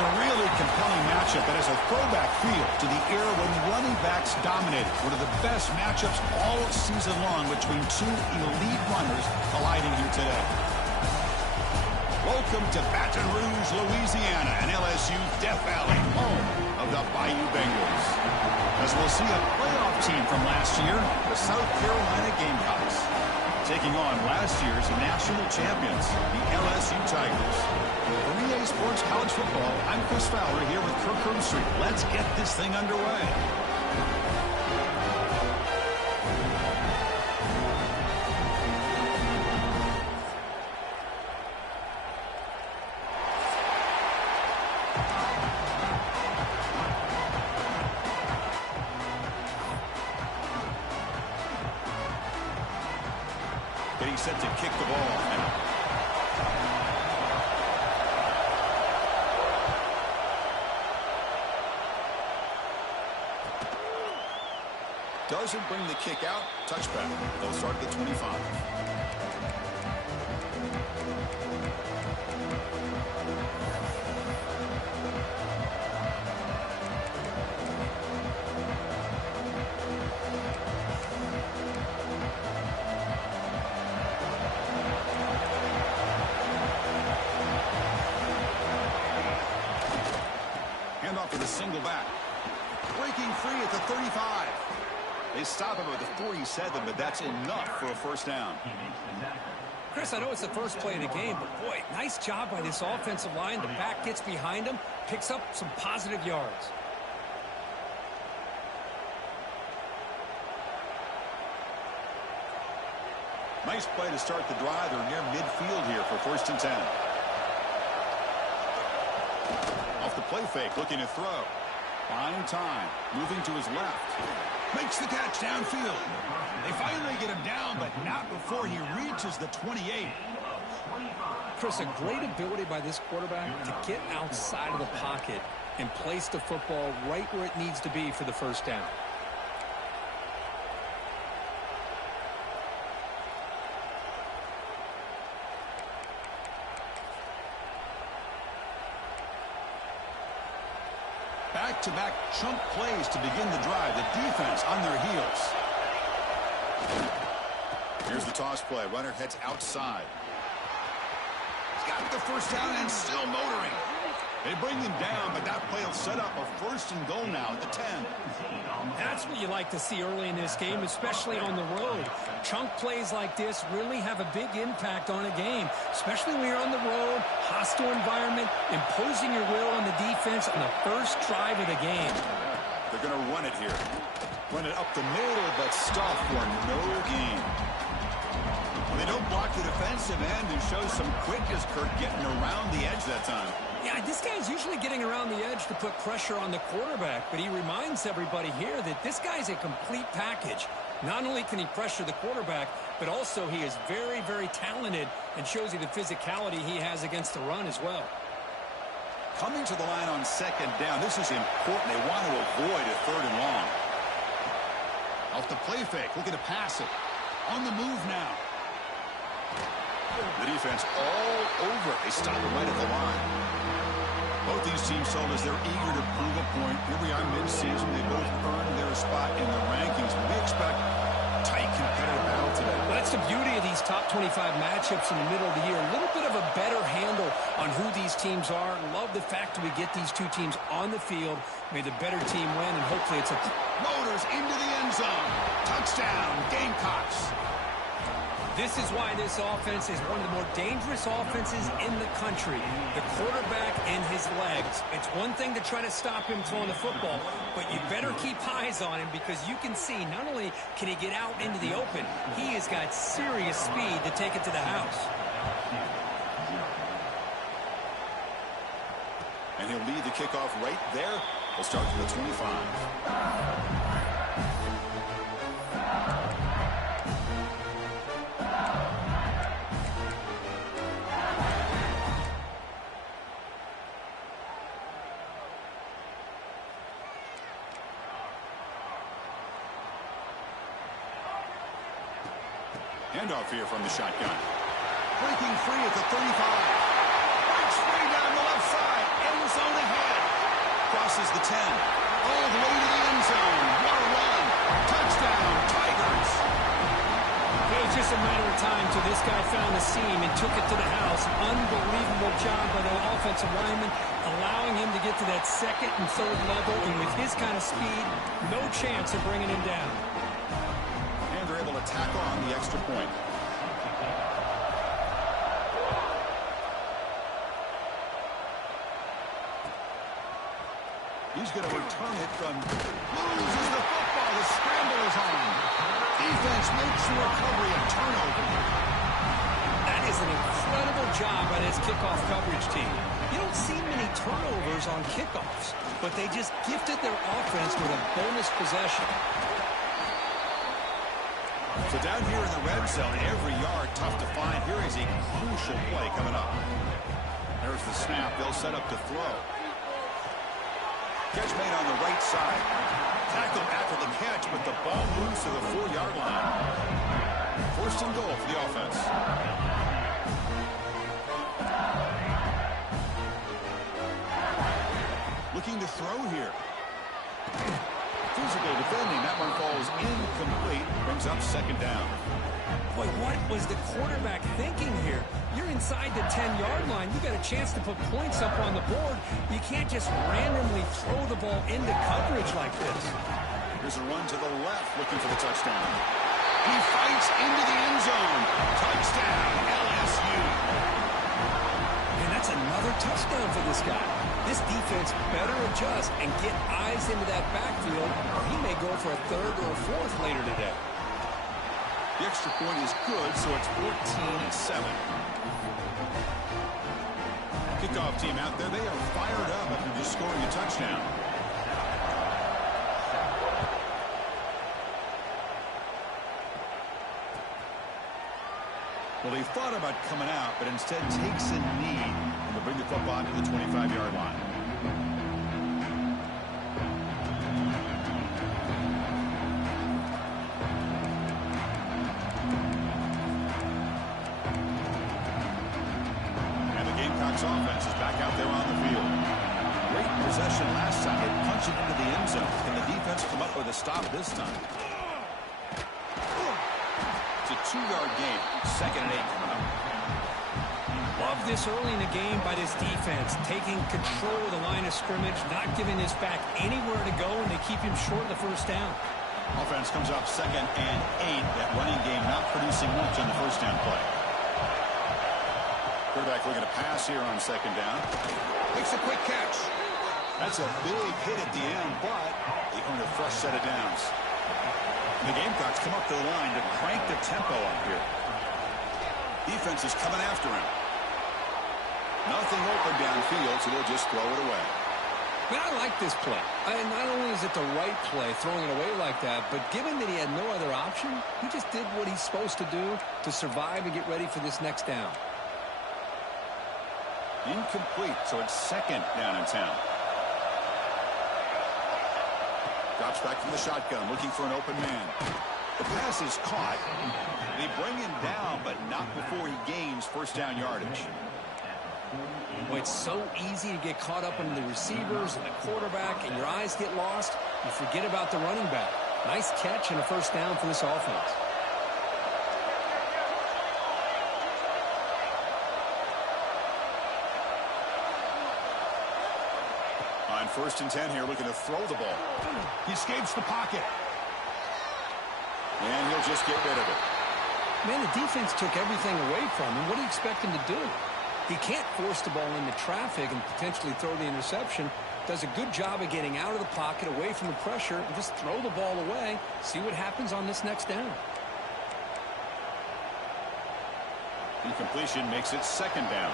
It's a really compelling matchup that has a throwback feel to the era when running backs dominated. One of the best matchups all season long between two elite runners colliding here today. Welcome to Baton Rouge, Louisiana, and LSU's Death Valley, home of the Bayou Bengals. As we'll see a playoff team from last year, the South Carolina Gamecocks, taking on last year's national champions, the LSU Tigers. For EA Sports College Football, I'm Chris Fowler here with Kirk Herbstreit. Let's get this thing underway. Getting set to kick the ball off now. Doesn't bring the kick out. Touchback. They'll start at the 25. Handoff to the single back. Breaking free at the 35. They stop him at the 47, but that's enough for a first down. Chris, I know it's the first play of the game, but boy, nice job by this offensive line. The back gets behind him, picks up some positive yards. Nice play to start the drive. They're near midfield here for 1st and 10. Off the play fake, looking to throw. Buying time, moving to his left. Makes the catch downfield. They finally get him down, but not before he reaches the 28. Chris, a great ability by this quarterback to get outside of the pocket and place the football right where it needs to be for the first down. Back-to-back chunk plays to begin the drive. The defense on their heels. Here's the toss play. Runner heads outside. He's got the first down and still motoring. They bring him down, but that play will set up a 1st and goal now at the 10. That's what you like to see early in this game, especially on the road. Chunk plays like this really have a big impact on a game, especially when you're on the road, hostile environment, imposing your will on the defense on the first drive of the game. They're going to run it here. Run it up the middle, but stop for no gain. Well, they don't block the defensive end and show some quickness, Kirk, getting around the edge that time. Yeah, this guy's usually getting around the edge to put pressure on the quarterback, but he reminds everybody here that this guy's a complete package. Not only can he pressure the quarterback, but also he is very, very talented and shows you the physicality he has against the run as well. Coming to the line on 2nd down, this is important. They want to avoid a 3rd and long. Off the play fake, looking to pass it. On the move now. The defense all over. They stop him right at the line. Both these teams told us they're eager to prove a point. Here we are mid-season. They both earned their spot in the rankings. We expect tight competitive battle today. Well, that's the beauty of these top 25 matchups in the middle of the year. A little bit of a better handle on who these teams are. Love the fact that we get these two teams on the field. May the better team win, and hopefully it's a... Motors into the end zone. Touchdown, Gamecocks. This is why this offense is one of the more dangerous offenses in the country. The quarterback and his legs. It's one thing to try to stop him throwing the football, but you better keep eyes on him because you can see not only can he get out into the open, he has got serious speed to take it to the house. And he'll lead the kickoff right there. He'll start from the 25. Handoff here from the shotgun. Breaking free at the 35. Breaks free down the left side. End zone ahead. crosses the 10. All the way to the end zone. What a run. Touchdown, Tigers. It was just a matter of time till this guy found the seam and took it to the house. Unbelievable job by the offensive lineman, allowing him to get to that second and third level. And with his kind of speed, no chance of bringing him down. And they're able to tack on the extra point. He's going to return it from loses the football. The scramble is on. Defense makes the recovery a turnover. That is an incredible job by this kickoff coverage team. You don't see many turnovers on kickoffs, but they just gifted their offense with a bonus possession. So down here in the red zone, every yard tough to find. Here is a crucial play coming up. There's the snap. They'll set up to throw. Catch made on the right side. Tackled after the catch, but the ball moves to the 4-yard line. First and goal for the offense. Looking to throw here. Physical defending. That one falls incomplete. Brings up second down. Boy, what was the quarterback thinking here? You're inside the 10-yard line. You got a chance to put points up on the board. You can't just randomly throw the ball into coverage like this. Here's a run to the left, looking for the touchdown. He fights into the end zone. Touchdown, LSU. And that's another touchdown for this guy. This defense better adjust and get eyes into that backfield, or he may go for a third or a fourth later today. The extra point is good, so it's 14-7. Kickoff team out there, they are fired up after just scoring a touchdown. Well, he thought about coming out, but instead takes a knee and will bring the football to the 25-yard line. Offense is back out there on the field. Great possession last time. They punched it into the end zone. Can the defense come up with a stop this time? It's a 2-yard gain. Second and 8 coming up. Love this early in the game by this defense, taking control of the line of scrimmage, not giving this back anywhere to go, and they keep him short of the first down. Offense comes up second and 8. That running game not producing much on the first down play. Quarterback looking to pass here on second down. Makes a quick catch. That's a big hit at the end, but they earn a fresh set of downs. The Gamecocks come up to the line to crank the tempo up here. Defense is coming after him. Nothing open downfield, so they'll just throw it away. Man, I like this play. Not only is it the right play, throwing it away like that, but given that he had no other option, he just did what he's supposed to do to survive and get ready for this next down. Incomplete, so it's second down in 10. Drops back from the shotgun, looking for an open man. The pass is caught. They bring him down, but not before he gains first down yardage. Well, it's so easy to get caught up in the receivers and the quarterback, and your eyes get lost. You forget about the running back. Nice catch and a first down for this offense. On first and 10 here, looking to throw the ball. He escapes the pocket. And he'll just get rid of it. Man, the defense took everything away from him. What do you expect him to do? He can't force the ball into traffic and potentially throw the interception. Does a good job of getting out of the pocket, away from the pressure, and just throw the ball away. See what happens on this next down. Incompletion makes it second down.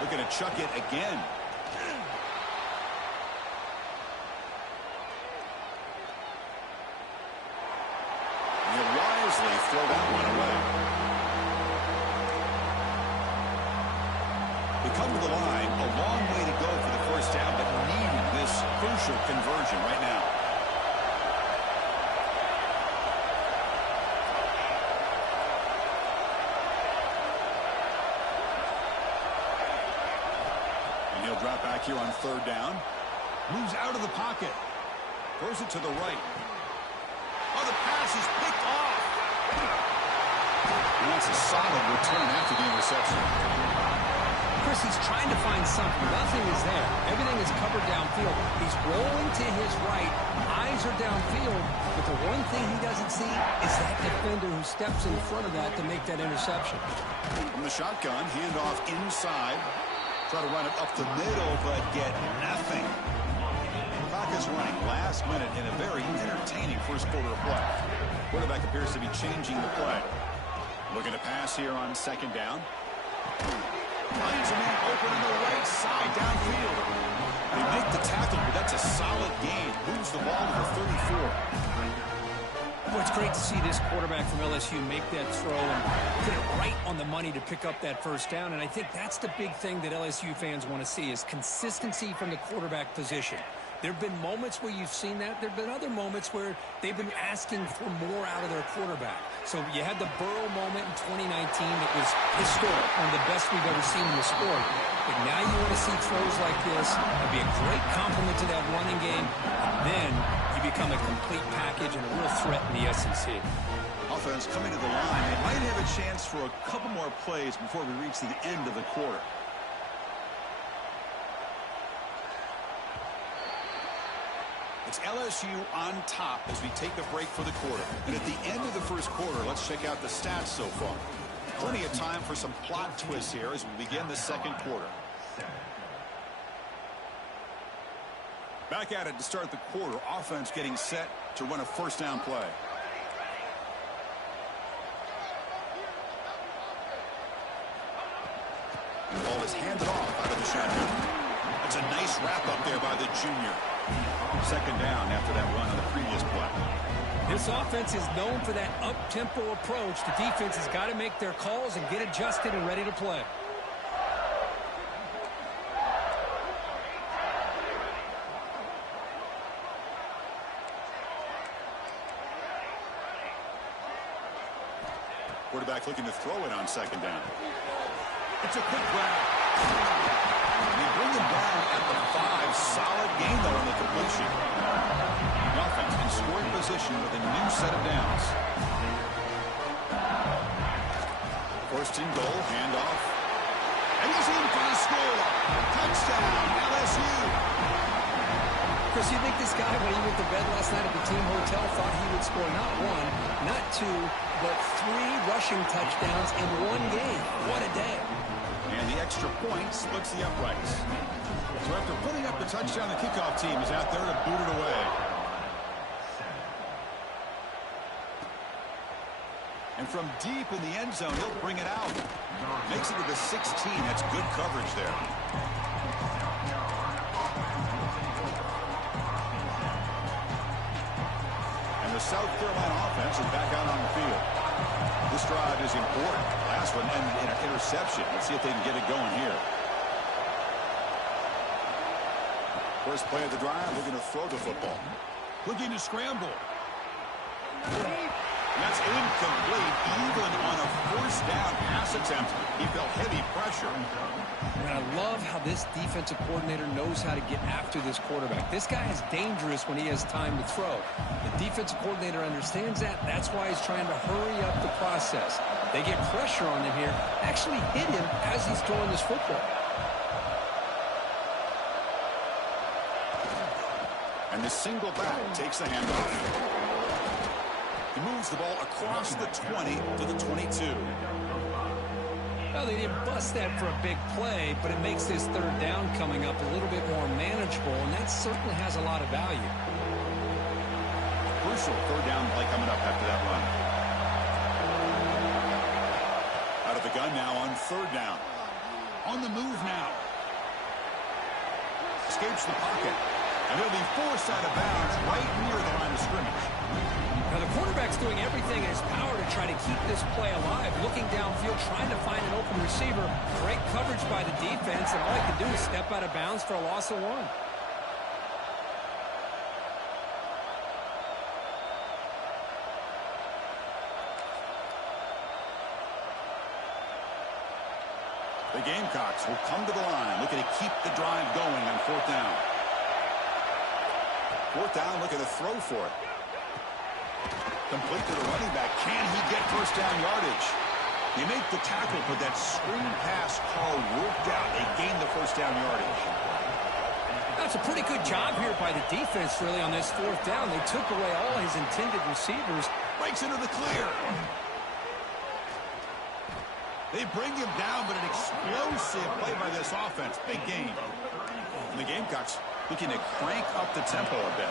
Looking to chuck it again. And he'll wisely throw that one away. They come to the line, a long way to go for the first down, but needing this crucial conversion right now. quarterback here on third down. Moves out of the pocket. Throws it to the right. Oh, the pass is picked off. And that's a solid return after the interception. Chris, he's trying to find something. Nothing is there. Everything is covered downfield. He's rolling to his right. Eyes are downfield. But the one thing he doesn't see is that defender who steps in front of that to make that interception. From the shotgun, handoff inside. Try to run it up the middle, but get nothing. Clock is running last minute in a very entertaining first quarter of play. Quarterback appears to be changing the play. Looking to pass here on second down. Finds a man open on the right side downfield. They make the tackle, but that's a solid gain. Moves the ball to the 34. Well, it's great to see this quarterback from LSU make that throw and put it right on the money to pick up that first down. And I think that's the big thing that LSU fans want to see is consistency from the quarterback position. There have been moments where you've seen that. There have been other moments where they've been asking for more out of their quarterback. So you had the Burrow moment in 2019 that was historic, one of the best we've ever seen in the sport. But now you want to see throws like this. It'd be a great compliment to that running game. And then you become a complete package and a real threat in the SEC. Offense coming to the line. They might have a chance for a couple more plays before we reach the end of the quarter. It's LSU on top as we take a break for the quarter. And at the end of the first quarter, let's check out the stats so far. Plenty of time for some plot twists here as we begin the second quarter. Back at it to start the quarter. Offense getting set to run a first down play. The ball is handed off out of the shotgun. That's a nice wrap up there by the junior. Second down after that run on the previous play. This offense is known for that up-tempo approach. The defense has got to make their calls and get adjusted and ready to play. Quarterback looking to throw it on second down. It's a quick grab. They bring him down at the 5. Solid gain, though, on the completion. The offense in scoring position with a new set of downs. First and goal, handoff. And he's in for the score. Touchdown, LSU. Chris, you think this guy, when he went to bed last night at the team hotel, thought he would score not 1, not 2, but 3 rushing touchdowns in one game. What a day. And the extra point splits the uprights. So after putting up the touchdown, the kickoff team is out there to boot it away. And from deep in the end zone, he'll bring it out. Makes it to the 16. That's good coverage there. And the South Carolina offense is back out on the field. This drive is important. Last one ended in an interception. Let's see if they can get it going here. First play of the drive, looking to throw the football. Looking to scramble. And that's incomplete. Even on a first down pass attempt, he felt heavy pressure. And I love how this defensive coordinator knows how to get after this quarterback. This guy is dangerous when he has time to throw. The defensive coordinator understands that. That's why he's trying to hurry up the process. They get pressure on him here. Actually hit him as he's throwing this football. And the single back takes the handoff. He moves the ball across the 20 to the 22. Well, they didn't bust that for a big play, but it makes this third down coming up a little bit more manageable, and that certainly has a lot of value. Crucial third down play coming up after that run. Out of the gun now on third down. On the move now. Escapes the pocket. And he'll be forced out of bounds right near the line of scrimmage. Now, the quarterback's doing everything in his power to try to keep this play alive. Looking downfield, trying to find an open receiver. Great coverage by the defense, and all he can do is step out of bounds for a loss of 1. The Gamecocks will come to the line, looking to keep the drive going on fourth down. Fourth down, looking to throw for it. Complete to the running back. Can he get first down yardage? They make the tackle, but that screen pass call worked out. They gain the first down yardage. That's a pretty good job here by the defense, really, on this fourth down. They took away all his intended receivers. Breaks into the clear. They bring him down, but an explosive play by this offense. Big game. And the Gamecocks looking to crank up the tempo a bit.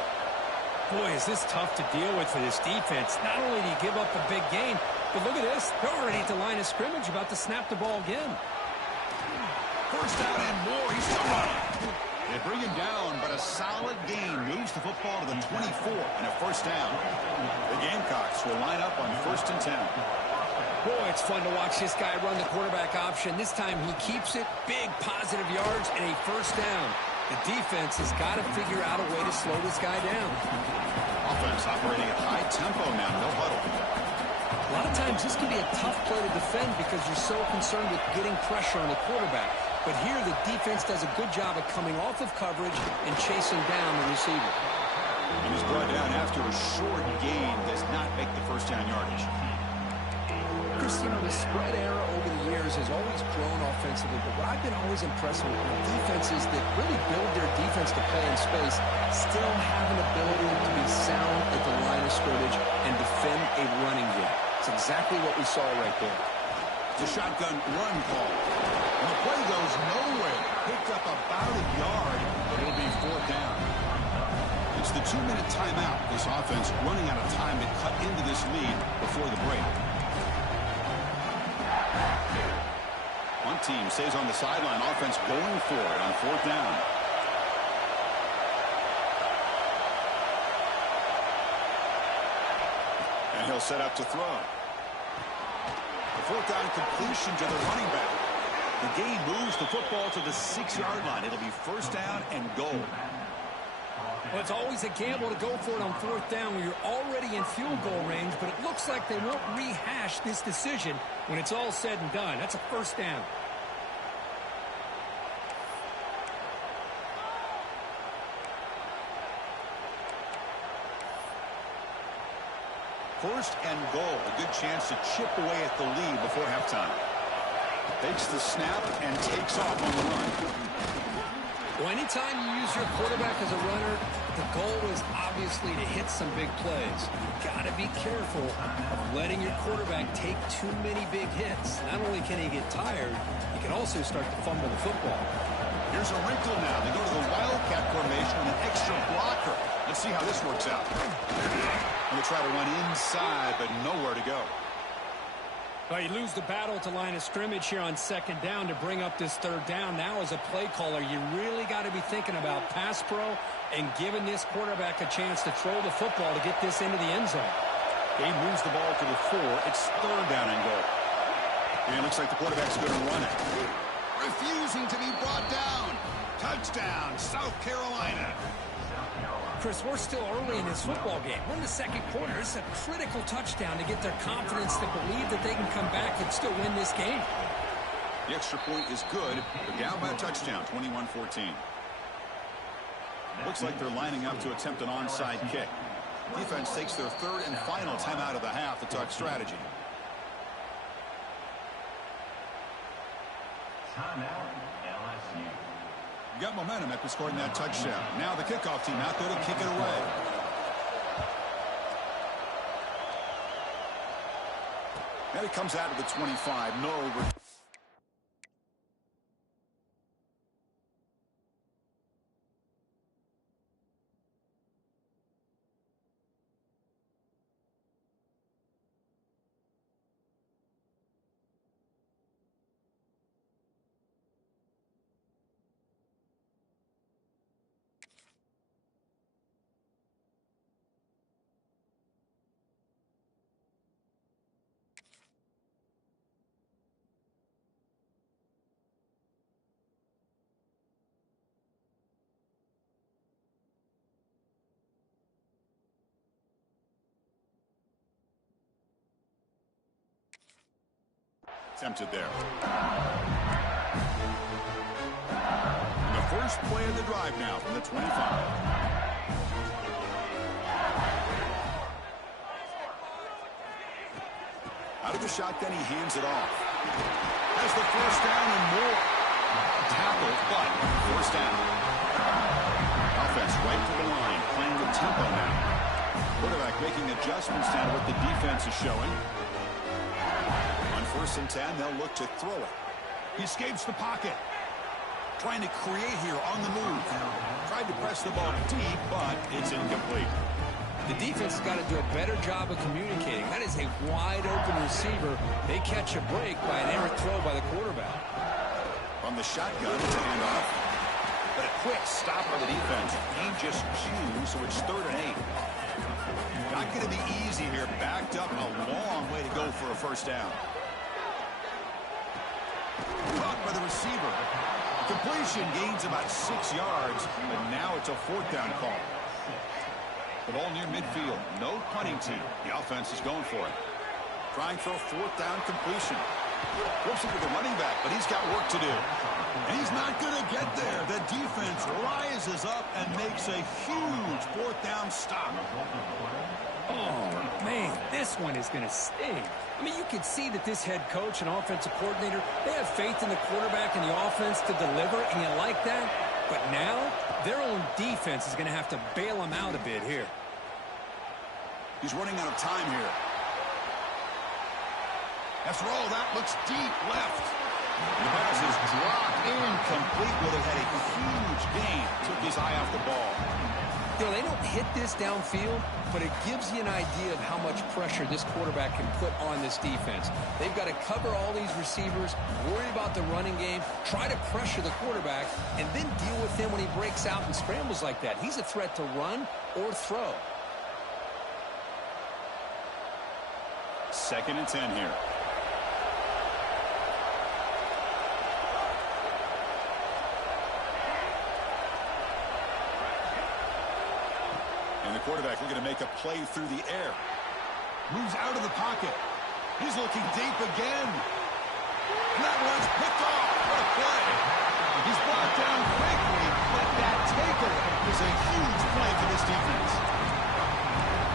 Boy, is this tough to deal with for this defense. Not only do you give up a big gain, but look at this. They're already at the line of scrimmage, about to snap the ball again. First down and more. He's still running. They bring him down, but a solid gain moves the football to the 24 and a first down. The Gamecocks will line up on 1st and 10. Boy, it's fun to watch this guy run the quarterback option. This time he keeps it. Big positive yards and a first down. The defense has got to figure out a way to slow this guy down. Offense operating at high tempo now. No huddle. A lot of times this can be a tough play to defend because you're so concerned with getting pressure on the quarterback. But here the defense does a good job of coming off of coverage and chasing down the receiver. And he's brought down after a short gain. Does not make the first down yardage. Chris, you know, the spread era over the years has always grown offensively, but what I've been always impressed with defenses that really build their defense to play in space still have an ability to be sound at the line of scrimmage and defend a running game. It's exactly what we saw right there. It's a shotgun run call. And the play goes nowhere. Picked up about a yard, but it'll be fourth down. It's the 2-minute timeout. This offense running out of time to cut into this lead before the break. One team stays on the sideline. Offense going for it on fourth down. And he'll set up to throw. The fourth down completion to the running back. The gain moves the football to the 6-yard line. It'll be first down and goal. Well, it's always a gamble to go for it on fourth down when you're already in field goal range, but it looks like they won't rehash this decision when it's all said and done. That's a first down. First and goal. A good chance to chip away at the lead before halftime. Takes the snap and takes off on the run. Well, anytime you use your quarterback as a runner, the goal is obviously to hit some big plays. You've got to be careful of letting your quarterback take too many big hits. Not only can he get tired, he can also start to fumble the football. Here's a wrinkle now. They go to the Wildcat formation with an extra blocker. Let's see how this works out. Going to try to run inside, but nowhere to go. Well, you lose the battle to line of scrimmage here on second down to bring up this third down. Now, as a play caller, you really got to be thinking about pass pro and giving this quarterback a chance to throw the football to get this into the end zone. He moves the ball to the 4. It's third down and goal. And it looks like the quarterback's going to run it. Refusing to be brought down. Touchdown, South Carolina. Chris, we're still early in this football game. We're in the second quarter. It's a critical touchdown to get their confidence to believe that they can come back and still win this game. The extra point is good. They're down by a touchdown, 21-14. Looks like they're lining up to attempt an onside kick. Defense takes their third and final timeout of the half to talk strategy. Timeout, LSU. You got momentum after scoring that touchdown. Now the kickoff team out there to kick it away. And it comes out of the 25. No over. Attempted there. And the first play of the drive now from the 25. Out of the shotgun, he hands it off. Has the first down and more. Tackle, but first down. Offense right to the line, playing with tempo now. Quarterback making adjustments now to what the defense is showing. On 1st and 10, they'll look to throw it. He escapes the pocket. Trying to create here on the move. Tried to press the ball deep, but it's incomplete. The defense has got to do a better job of communicating. That is a wide-open receiver. They catch a break by an errant throw by the quarterback. From the shotgun to hand off. But a quick stop by the defense. Gain just 2, so it's 3rd and 8. Not going to be easy here. Backed up a long way to go for a first down. Caught by the receiver. Completion gains about 6 yards, but now it's a 4th down call. The ball near midfield. No punting team. The offense is going for it. Trying for a 4th down completion. Flips it to the running back, but he's got work to do. And he's not going to get there. The defense rises up and makes a huge 4th down stop. Oh, man, this one is going to sting. I mean, you can see that this head coach and offensive coordinator, they have faith in the quarterback and the offense to deliver, and you like that. But now, their own defense is going to have to bail them out a bit here. He's running out of time here. After all, that looks deep left. The pass is dropped incomplete. Well, they had a huge gain. Took his eye off the ball. You know, they don't hit this downfield, but it gives you an idea of how much pressure this quarterback can put on this defense. They've got to cover all these receivers, worry about the running game, try to pressure the quarterback, and then deal with him when he breaks out and scrambles like that. He's a threat to run or throw. 2nd and 10 here. And the quarterback looking to make a play through the air. Moves out of the pocket. He's looking deep again. And that one's picked off. What a play. He's brought down quickly, but that takeaway is a huge play for this defense.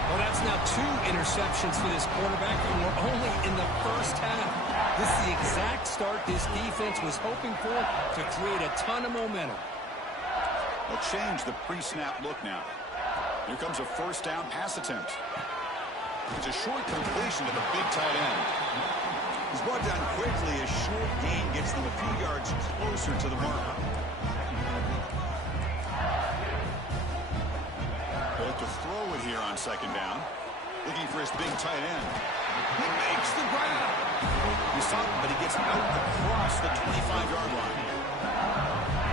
Well, that's now 2 interceptions for this quarterback, and we're only in the first half. This is the exact start this defense was hoping for to create a ton of momentum. They'll change the pre-snap look now. Here comes a 1st down pass attempt. It's a short completion to the big tight end. He's brought down quickly. A short gain gets them a few yards closer to the marker. They'll have to throw it here on 2nd down. Looking for his big tight end. He makes the grab. He's up, but he gets out across the 25-yard line.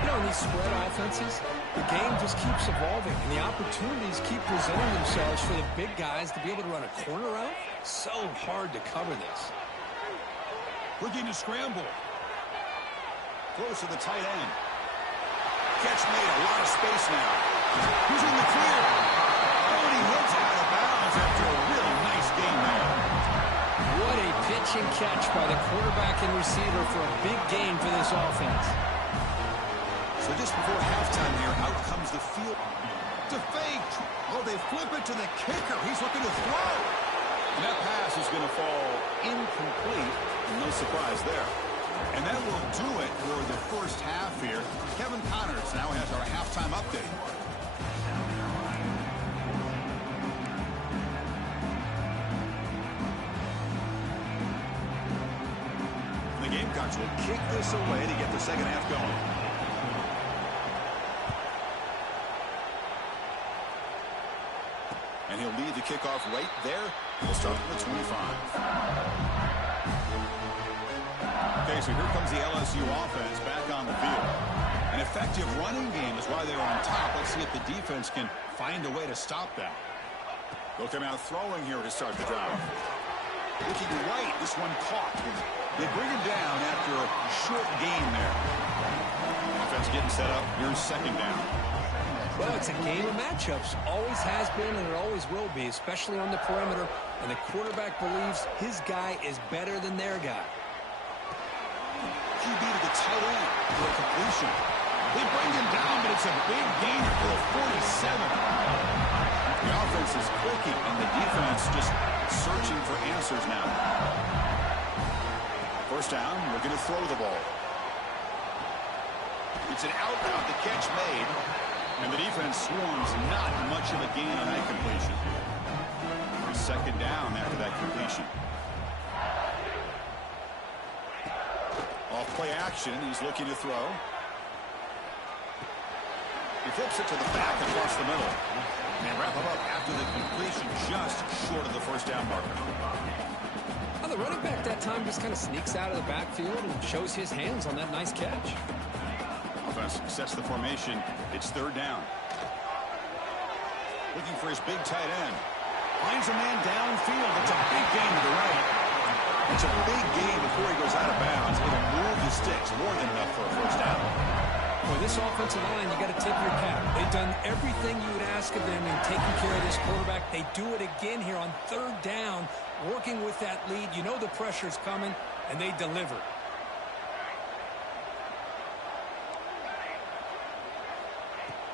You know, in these spread offenses, the game just keeps evolving, and the opportunities keep presenting themselves for the big guys to be able to run a corner out. So hard to cover this. Looking to scramble. Close to the tight end. Catch made, a lot of space now. He's in the clear. Oh, and he hits out of bounds after a really nice game there. What a pitch and catch by the quarterback and receiver for a big gain for this offense. So just before halftime here, out comes the field. To fake. Oh, they flip it to the kicker. He's looking to throw. And that pass is going to fall incomplete. No surprise there. And that will do it for the first half here. Kevin Connors now has our halftime update. The Gamecocks will kick this away to get the second half going. And he'll lead the kickoff right there. We'll start from the 25. Okay, so here comes the LSU offense back on the field. An effective running game is why they're on top. Let's see if the defense can find a way to stop that. They'll come out throwing here to start the drive. Looking right, this one caught. They bring him down after a short gain there. Offense getting set up. Here's 2nd down. Well, it's a game of matchups. Always has been, and it always will be, especially on the perimeter. And the quarterback believes his guy is better than their guy. QB to the tight end for a completion. They bring him down, but it's a big gain for the 47. The offense is clicking, and the defense just searching for answers now. First down, we're going to throw the ball. It's an out route, the catch made, and the defense swarms not much of a gain on that completion. Second down after that completion. Off play action, he's looking to throw. He flips it to the back across the middle. And they wrap him up after the completion, just short of the first down marker. Well, the running back that time just kind of sneaks out of the backfield and shows his hands on that nice catch. Offense sets the formation. It's third down. Looking for his big tight end. Finds a man downfield. It's a big gain to the right. It's a big gain before he goes out of bounds. It'll move the sticks more than enough for a first down. For this offensive line, you got to tip your cap. They've done everything you would ask of them in taking care of this quarterback. They do it again here on third down, working with that lead. You know the pressure's coming, and they deliver.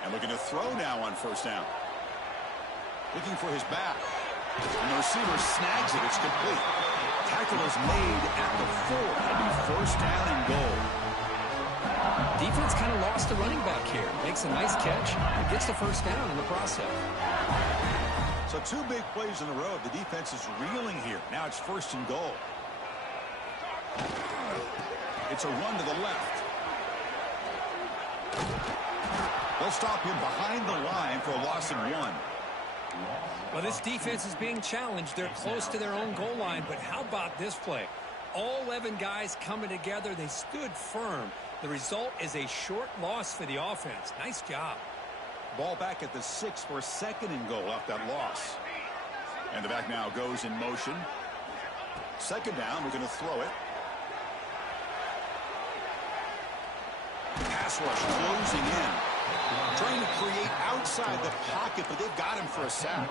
And looking to throw now on first down. Looking for his back. And the receiver snags it. It's complete. Tackle is made at the 4. It'll be first down and goal. Defense kind of lost the running back here. Makes a nice catch and gets the first down in the process. So 2 big plays in a row. The defense is reeling here. Now it's first and goal. It's a run to the left. They'll stop him behind the line for a loss of 1. Well, this defense is being challenged. They're close to their own goal line, but how about this play? All 11 guys coming together. They stood firm. The result is a short loss for the offense. Nice job. Ball back at the 6 for a second and goal off that loss. And the back now goes in motion. Second down, we're going to throw it. Pass rush closing in. Trying to create outside the pocket, but they've got him for a sack.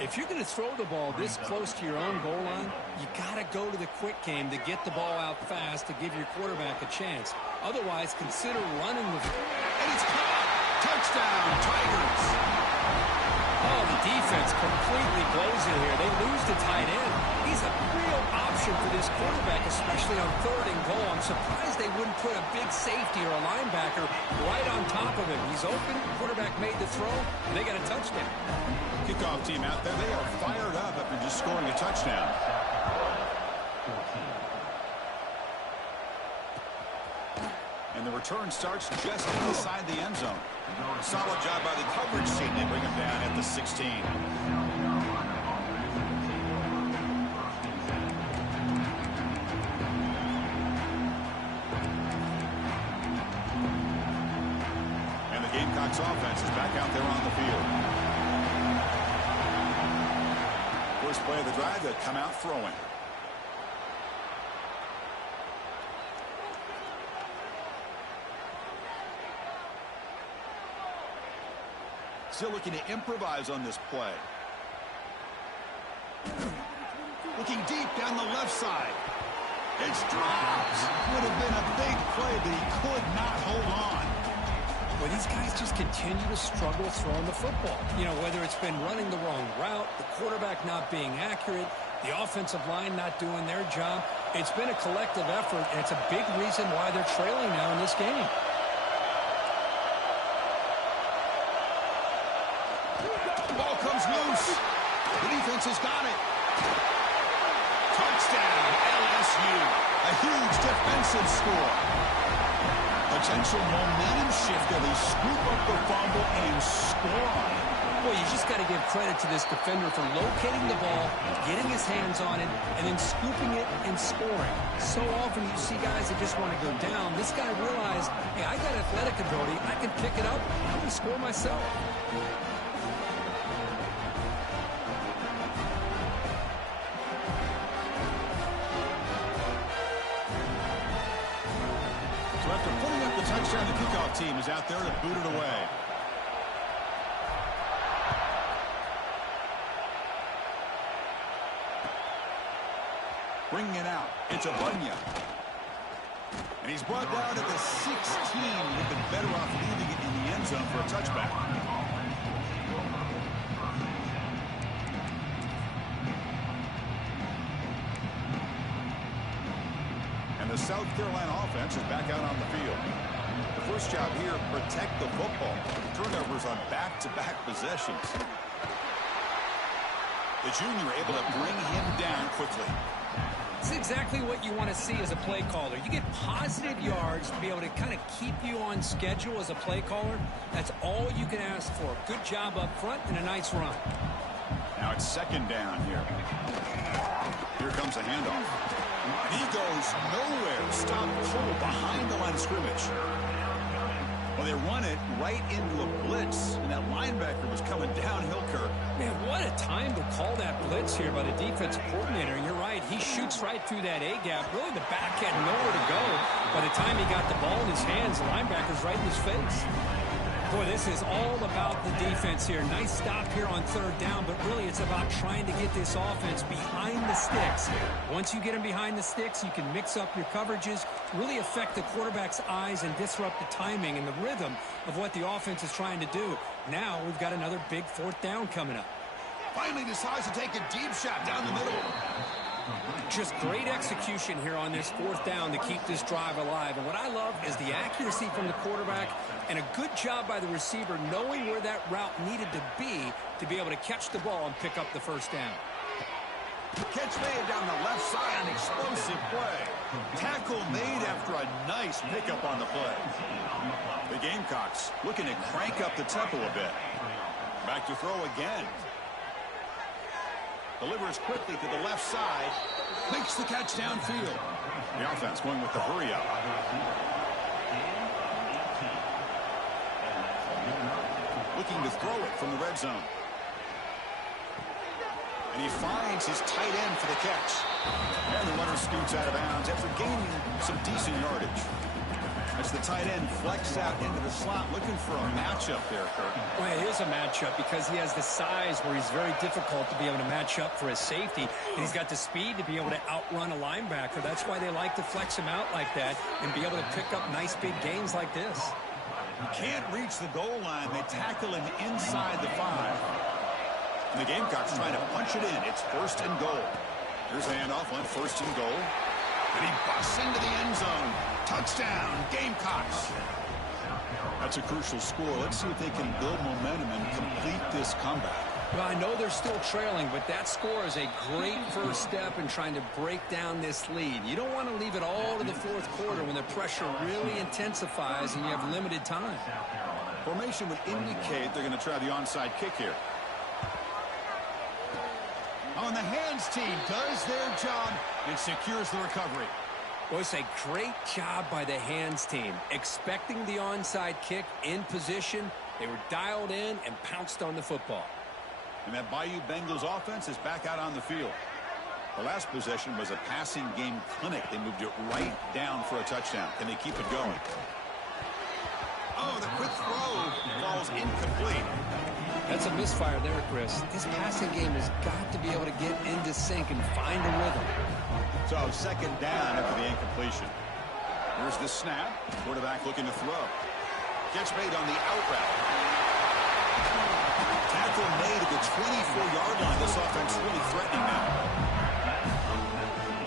If you're going to throw the ball this close to your own goal line, you got to go to the quick game to get the ball out fast to give your quarterback a chance. Otherwise, consider running the... And he's caught! Touchdown, Tigers! Oh, the defense completely blows it here. They lose the tight end. He's a real option for this quarterback, especially on third and goal. I'm surprised they wouldn't put a big safety or a linebacker right on top of him. He's open, quarterback made the throw, and they got a touchdown. Kickoff team out there, they are fired up after just scoring a touchdown. And the return starts just inside the end zone. Solid job by the coverage team. They bring him down at the 16. And the Gamecocks offense is back out there on the field. First play of the drive, they'll come out throwing. Still looking to improvise on this play. Looking deep down the left side. It's dropped. Would have been a big play, but he could not hold on. Well, these guys just continue to struggle throwing the football. You know, whether it's been running the wrong route, the quarterback not being accurate, the offensive line not doing their job. It's been a collective effort, and it's a big reason why they're trailing now in this game. Ball comes loose. The defense has got it. Touchdown, LSU. A huge defensive score. Potential momentum shift. They scoop up the fumble and score on it. Well, you just got to give credit to this defender for locating the ball, getting his hands on it, and then scooping it and scoring. So often you see guys that just want to go down. This guy realized, hey, I got athletic ability. I can pick it up. I'm going to score myself. So after putting up the touchdown, the kickoff team is out there to boot it away. Bringing it out. It's Abunya. And he's brought down to the 16. Would have been better off leaving it in the end zone for a touchback. And the South Carolina offense is back out on the field. The first job here, protect the football. Turnovers on back-to-back possessions. The junior able to bring him down quickly. It's exactly what you want to see as a play caller. You get positive yards to be able to kind of keep you on schedule as a play caller. That's all you can ask for. Good job up front and a nice run. Now it's second down here. Here comes a handoff. And he goes nowhere. Stop cold behind the line of scrimmage. Well, they run it right into a blitz, and that linebacker was coming downhill, Kirk. Man, what a time to call that blitz here by the defensive coordinator. And you're right, he shoots right through that A-gap. Really, the back had nowhere to go. By the time he got the ball in his hands, the linebacker's right in his face. Boy, this is all about the defense here. Nice stop here on third down, but really it's about trying to get this offense behind the sticks. Once you get them behind the sticks, you can mix up your coverages, really affect the quarterback's eyes and disrupt the timing and the rhythm of what the offense is trying to do. Now we've got another big fourth down coming up. Finally decides to take a deep shot down the middle. Just great execution here on this fourth down to keep this drive alive. And what I love is the accuracy from the quarterback and a good job by the receiver knowing where that route needed to be able to catch the ball and pick up the first down. Catch made down the left side, an explosive play. Tackle made after a nice pickup on the play. The Gamecocks looking to crank up the tempo a bit. Back to throw again. Delivers quickly to the left side. Makes the catch downfield. The offense going with the hurry up. Looking to throw it from the red zone. And he finds his tight end for the catch. And the runner scoots out of bounds after gaining some decent yardage. As the tight end flexed out into the slot, looking for a matchup there, Kirk. Well, it is a matchup because he has the size where he's very difficult to be able to match up for his safety. And he's got the speed to be able to outrun a linebacker. That's why they like to flex him out like that and be able to pick up nice big gains like this. Can't reach the goal line. They tackle him inside the 5. And the Gamecocks trying to punch it in. It's first and goal. Here's a handoff on first and goal. And he busts into the end zone. Touchdown, Gamecocks. That's a crucial score. Let's see if they can build momentum and complete this comeback. Well, I know they're still trailing, but that score is a great first step in trying to break down this lead. You don't want to leave it all to the fourth quarter when the pressure really intensifies and you have limited time. Formation would indicate they're going to try the onside kick here. On the hands team does their job and secures the recovery. Well, it's a great job by the hands team. Expecting the onside kick in position, they were dialed in and pounced on the football. And that Bayou Bengals offense is back out on the field. The last possession was a passing game clinic. They moved it right down for a touchdown. Can they keep it going? Oh, the quick throw falls incomplete. That's a misfire there, Chris. This passing game has got to be able to get into sync and find a rhythm. So second down after the incompletion. Here's the snap. Quarterback looking to throw. Catch made on the out route. Tackle made at the 24-yard line. This offense really threatening now.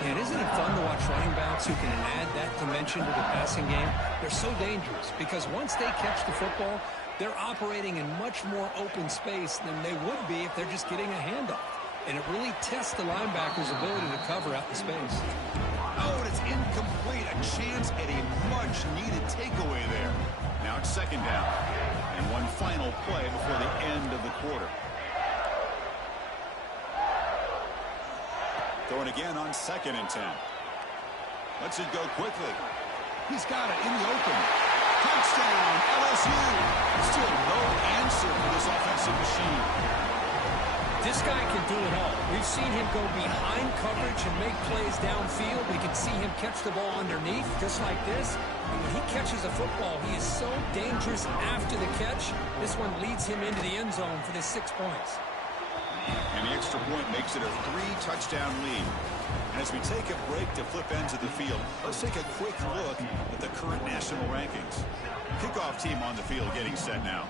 And isn't it fun to watch running backs who can add that dimension to the passing game? They're so dangerous because once they catch the football, they're operating in much more open space than they would be if they're just getting a handoff. And it really tests the linebacker's ability to cover out the space. Oh, and it's incomplete. A chance at a much-needed takeaway there. Now it's second down. And one final play before the end of the quarter. Throwing again on 2nd and 10. Lets it go quickly. He's got it in the open. Touchdown, LSU. Still no answer for this offensive machine. This guy can do it all. We've seen him go behind coverage and make plays downfield. We can see him catch the ball underneath, just like this. And when he catches a football, he is so dangerous after the catch. This one leads him into the end zone for the 6 points. And the extra point makes it a 3-touchdown lead. And as we take a break to flip ends of the field, let's take a quick look at the current national rankings. Kickoff team on the field getting set now.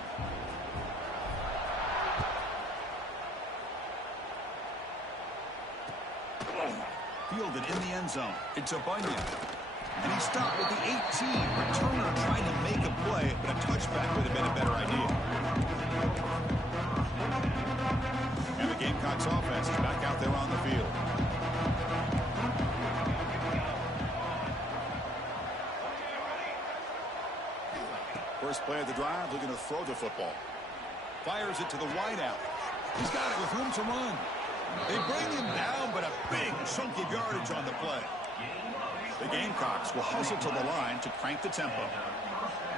Fielded in the end zone. It's a Bunyan. And he stopped at the 18. Returner trying to make a play, but a touchback would have been a better idea. And the Gamecocks offense is back out there on the field. First play of the drive, looking to throw the football. Fires it to the wideout. He's got it with room to run. They bring him down, but a big chunk of yardage on the play. The Gamecocks will hustle to the line to crank the tempo.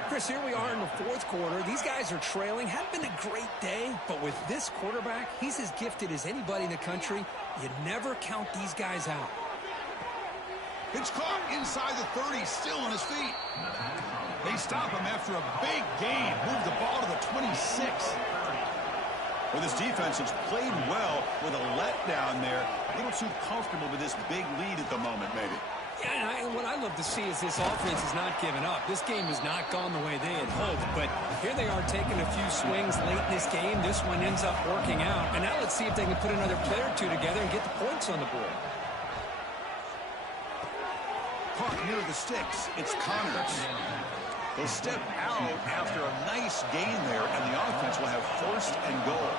Chris, here we are in the fourth quarter. These guys are trailing. Had been a great day, but with this quarterback, he's as gifted as anybody in the country. You never count these guys out. It's caught inside the 30, still on his feet. They stop him after a big gain. Move the ball to the 26. Well, this defense has played well with a letdown there. A little too comfortable with this big lead at the moment, maybe. Yeah, and what I love to see is this offense is not giving up. This game has not gone the way they had hoped, but here they are taking a few swings late in this game. This one ends up working out, and now let's see if they can put another play or two together and get the points on the board. Caught near the sticks. It's Connors. They'll step out after a nice gain there, and the offense will have first and goal.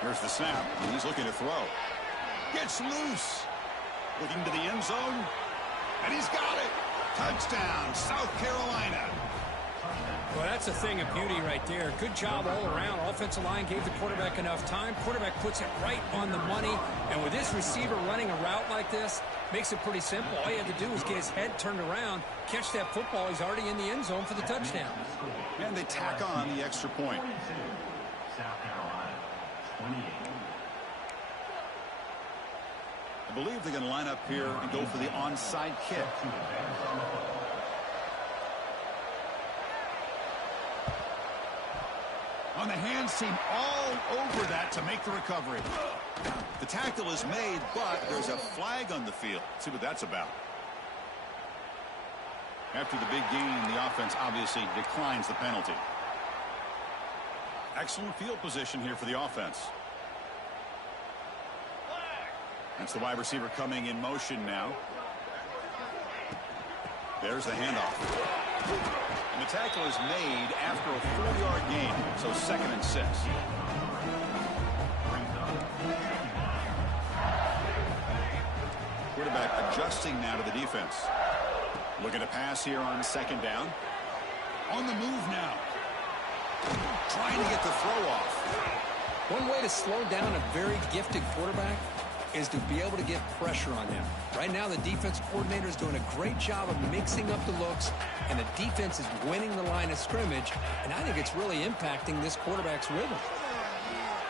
Here's the snap, and he's looking to throw. Gets loose. Looking to the end zone, and he's got it. Touchdown, South Carolina. Well, that's a thing of beauty right there. Good job all around. Offensive line gave the quarterback enough time. Quarterback puts it right on the money. And with this receiver running a route like this, makes it pretty simple. All you had to do was get his head turned around, catch that football. He's already in the end zone for the touchdown. And they tack on the extra point. South Carolina, 28. I believe they're going to line up here and go for the onside kick. On the hands team all over that to make the recovery. The tackle is made, but there's a flag on the field. Let's see what that's about. After the big gain, the offense obviously declines the penalty. Excellent field position here for the offense. That's the wide receiver coming in motion now. There's the handoff. And the tackle is made after a 4-yard gain, so 2nd and 6. Quarterback adjusting now to the defense. Looking to pass here on 2nd down. On the move now. Trying to get the throw off. One way to slow down a very gifted quarterback is to be able to get pressure on him. Right now, the defense coordinator is doing a great job of mixing up the looks, and the defense is winning the line of scrimmage, and I think it's really impacting this quarterback's rhythm.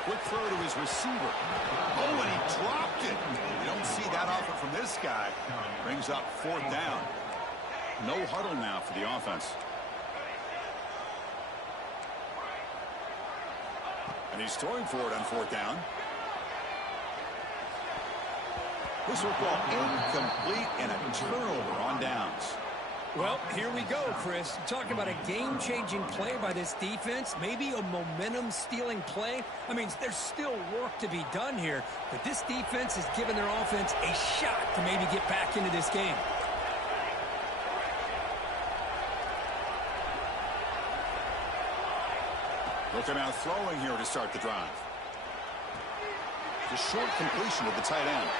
Quick throw to his receiver. Oh, and he dropped it. You don't see that often from this guy. Brings up 4th down. No huddle now for the offense. And he's throwing for it on 4th down. This football incomplete and a turnover on downs. Well, here we go, Chris. Talking about a game-changing play by this defense, maybe a momentum-stealing play. I mean, there's still work to be done here, but this defense has given their offense a shot to maybe get back into this game. Looking out throwing here to start the drive. The short completion of the tight end.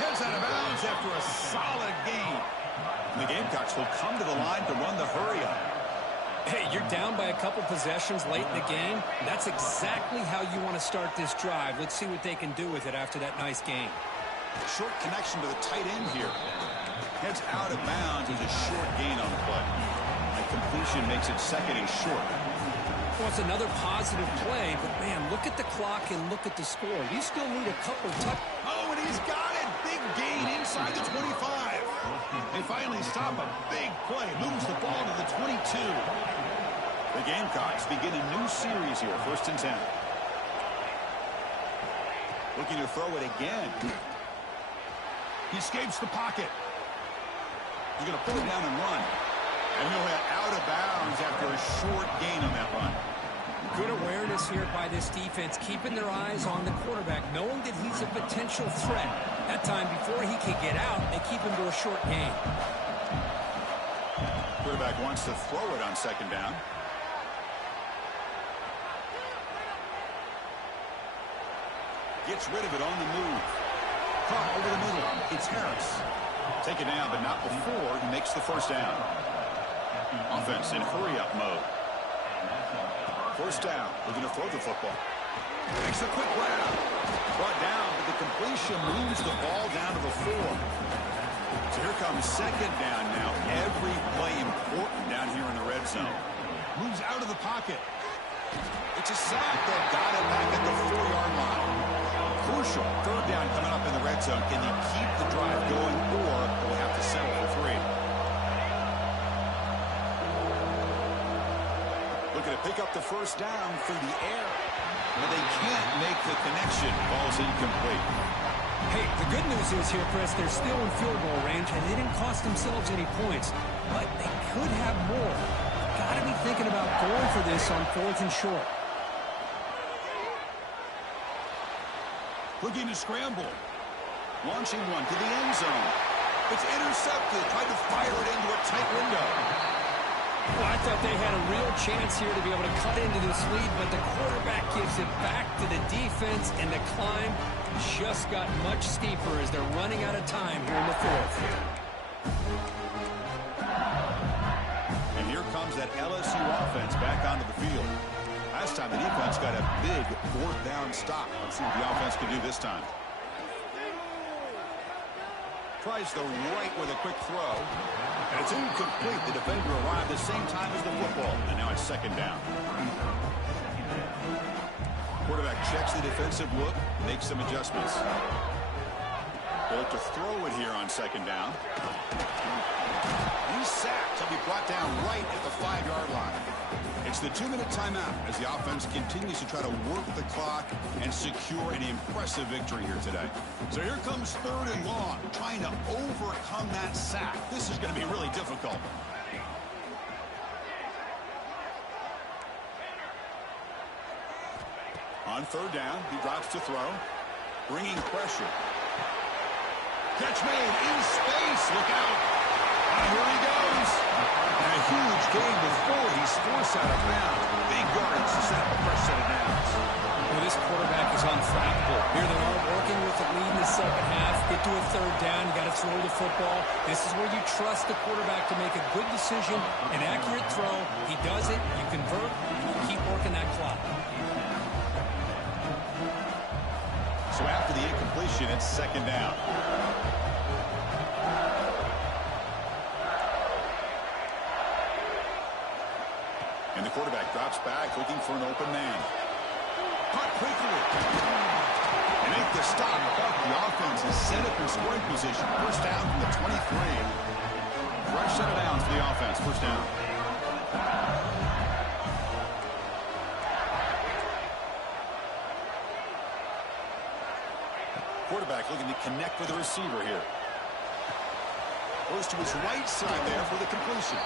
Heads out of bounds after a solid gain. And the Gamecocks will come to the line to run the hurry-up. Hey, you're down by a couple possessions late in the game. That's exactly how you want to start this drive. Let's see what they can do with it after that nice game. Short connection to the tight end here. Heads out of bounds is a short gain on the play. And completion makes it 2nd and short. Well, it's another positive play, but, man, look at the clock and look at the score. You still need a couple touch. Oh, and he's got it. Big gain inside the 25. They finally stop a big play. Moves the ball to the 22. The game Gamecocks begin a new series here, 1st and 10. Looking to throw it again. He escapes the pocket. He's going to pull it down and run. And he'll head out of bounds after a short gain on that run. Good awareness here by this defense, keeping their eyes on the quarterback, knowing that he's a potential threat. That time, before he can get out, they keep him to a short gain. Quarterback wants to throw it on 2nd down. Gets rid of it on the move. Caught over the middle. It's Harris. Take it down, but not before he makes the 1st down. Offense in hurry-up mode. 1st down. Looking to throw the football. Makes a quick grab. Brought down, but the completion moves the ball down to the 4. So here comes 2nd down now. Every play important down here in the red zone. Moves out of the pocket. It's a sack that got it back at the 4-yard line. Crucial 3rd down coming up in the red zone. Can they keep the drive going, or will have to settle for 3? Looking to pick up the 1st down through the air. But they can't make the connection. Ball's incomplete. Hey, the good news is here, Chris, they're still in field goal range, and they didn't cost themselves any points. But they could have more. Got to be thinking about going for this on 4th and short. Looking to scramble. Launching one to the end zone. It's intercepted. Tried to fire it into a tight window. Well, I thought they had a real chance here to be able to cut into this lead, but the quarterback gives it back to the defense, and the climb just got much steeper as they're running out of time here in the 4th. And here comes that LSU offense back onto the field. Last time the defense got a big 4th down stop. Let's see what the offense can do this time. Tries the right with a quick throw. And it's incomplete. The defender arrived the same time as the football. And now it's 2nd down. Quarterback checks the defensive look, makes some adjustments. They'll look to throw it here on 2nd down. He's sacked. He'll be brought down right at the 5-yard line. It's the 2-minute timeout as the offense continues to try to work the clock and secure an impressive victory here today. So here comes 3rd and long, trying to overcome that sack. This is going to be really difficult. On 3rd down, he drops to throw, bringing pressure. Catch made in space. Look out. Here he goes. And a huge gain before he's forced out of bounds. Big yardage to set up a fresh set of downs. Well, this quarterback is unflappable. Here they are working with the lead in the 2nd half. Get to a 3rd down. You got to throw the football. This is where you trust the quarterback to make a good decision, an accurate throw. He does it. You convert. You keep working that clock. So after the incompletion, it's 2nd down. And the quarterback drops back, looking for an open man. Caught quickly. And make the stop. But the offense is set up in scoring position. 1st down from the 23. Fresh set of downs for the offense. 1st down. Quarterback looking to connect with the receiver here. Goes to his right side there for the completion.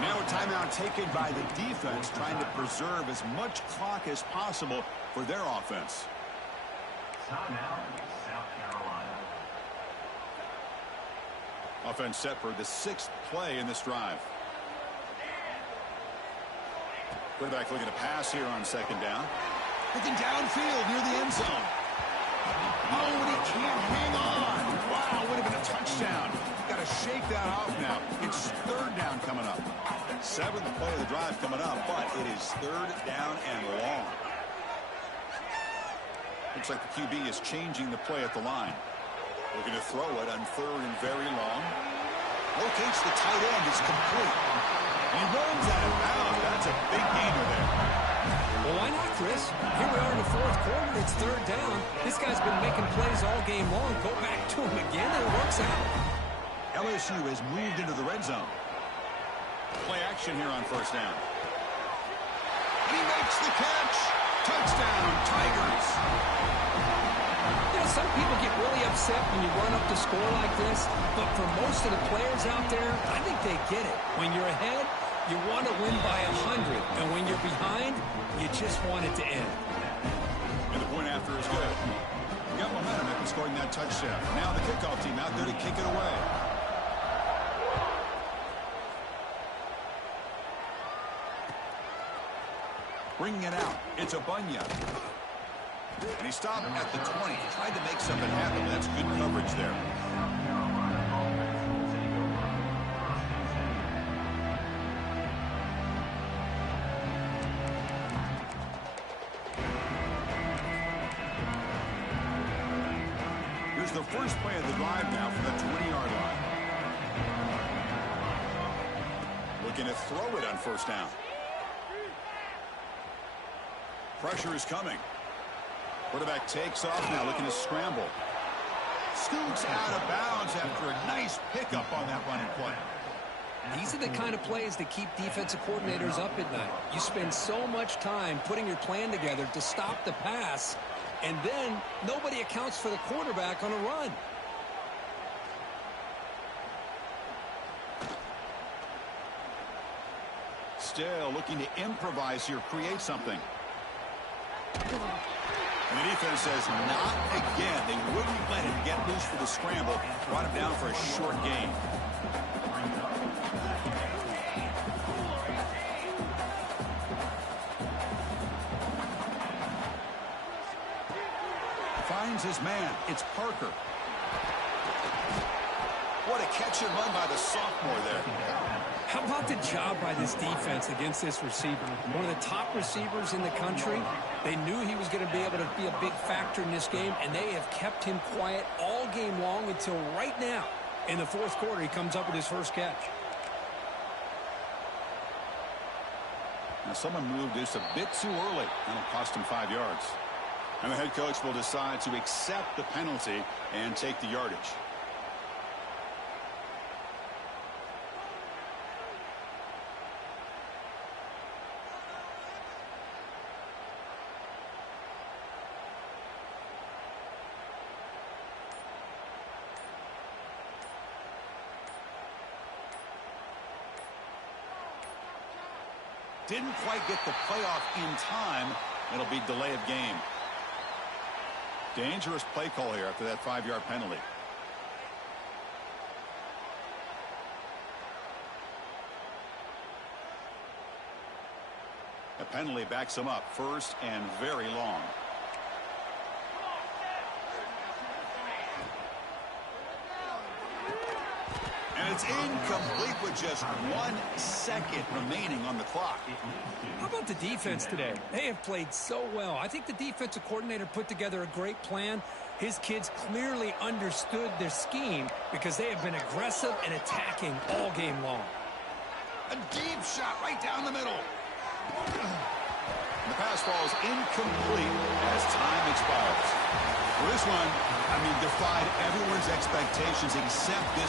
Now a timeout taken by the defense, trying to preserve as much clock as possible for their offense. Timeout, South Carolina. Offense set for the 6th play in this drive. Quarterback looking to pass here on 2nd down. Looking downfield near the end zone. Oh, and he can't hang on. Wow, would have been a touchdown. Got to shake that off now. It's 3rd down coming up. 7th play of the drive coming up, but it is 3rd down and long. Looks like the QB is changing the play at the line. Looking to throw it on 3rd and very long. Locates the tight end. It's complete. And he runs out of bounds. That's a big gainer there. Well, why not, Chris? Here we are in the 4th quarter. It's 3rd down. This guy's been making plays all game long. Go back to him again, and it works out. LSU has moved into the red zone. Play action here on 1st down. And he makes the catch. Touchdown, Tigers. You know, some people get really upset when you run up the score like this, but for most of the players out there, I think they get it. When you're ahead, you want to win by 100, and when you're behind, you just want it to end. And the point after is good. We got momentum after scoring that touchdown. Now the kickoff team out there to kick it away. Bringing it out. It's Abunya. And he stopped at the 20. He tried to make something happen. That's good coverage there. Here's the first play of the drive now from the 20-yard line. Looking to throw it on first down. Pressure is coming. Quarterback takes off now, looking to scramble. Scoots out of bounds after a nice pickup on that running play. These are the kind of plays that keep defensive coordinators up at night. You spend so much time putting your plan together to stop the pass, and then nobody accounts for the quarterback on a run. Still looking to improvise here, create something. And the defense says, not again. They wouldn't let him get loose for the scramble. Brought him down for a short gain. Finds his man. It's Parker. What a catch and run by the sophomore there. How about the job by this defense against this receiver? One of the top receivers in the country. They knew he was going to be able to be a big factor in this game, and they have kept him quiet all game long until right now. In the fourth quarter, he comes up with his first catch. Now someone moved just a bit too early. That'll cost him 5 yards. And the head coach will decide to accept the penalty and take the yardage. Didn't quite get the playoff in time. It'll be delay of game. Dangerous play call here after that 5-yard penalty. The penalty backs him up. First and very long. And it's incomplete with just 1 second remaining on the clock. How about the defense today? They have played so well. I think the defensive coordinator put together a great plan. His kids clearly understood their scheme because they have been aggressive and attacking all game long. A deep shot right down the middle. The pass falls incomplete as time expires. Well, this one, defied everyone's expectations except this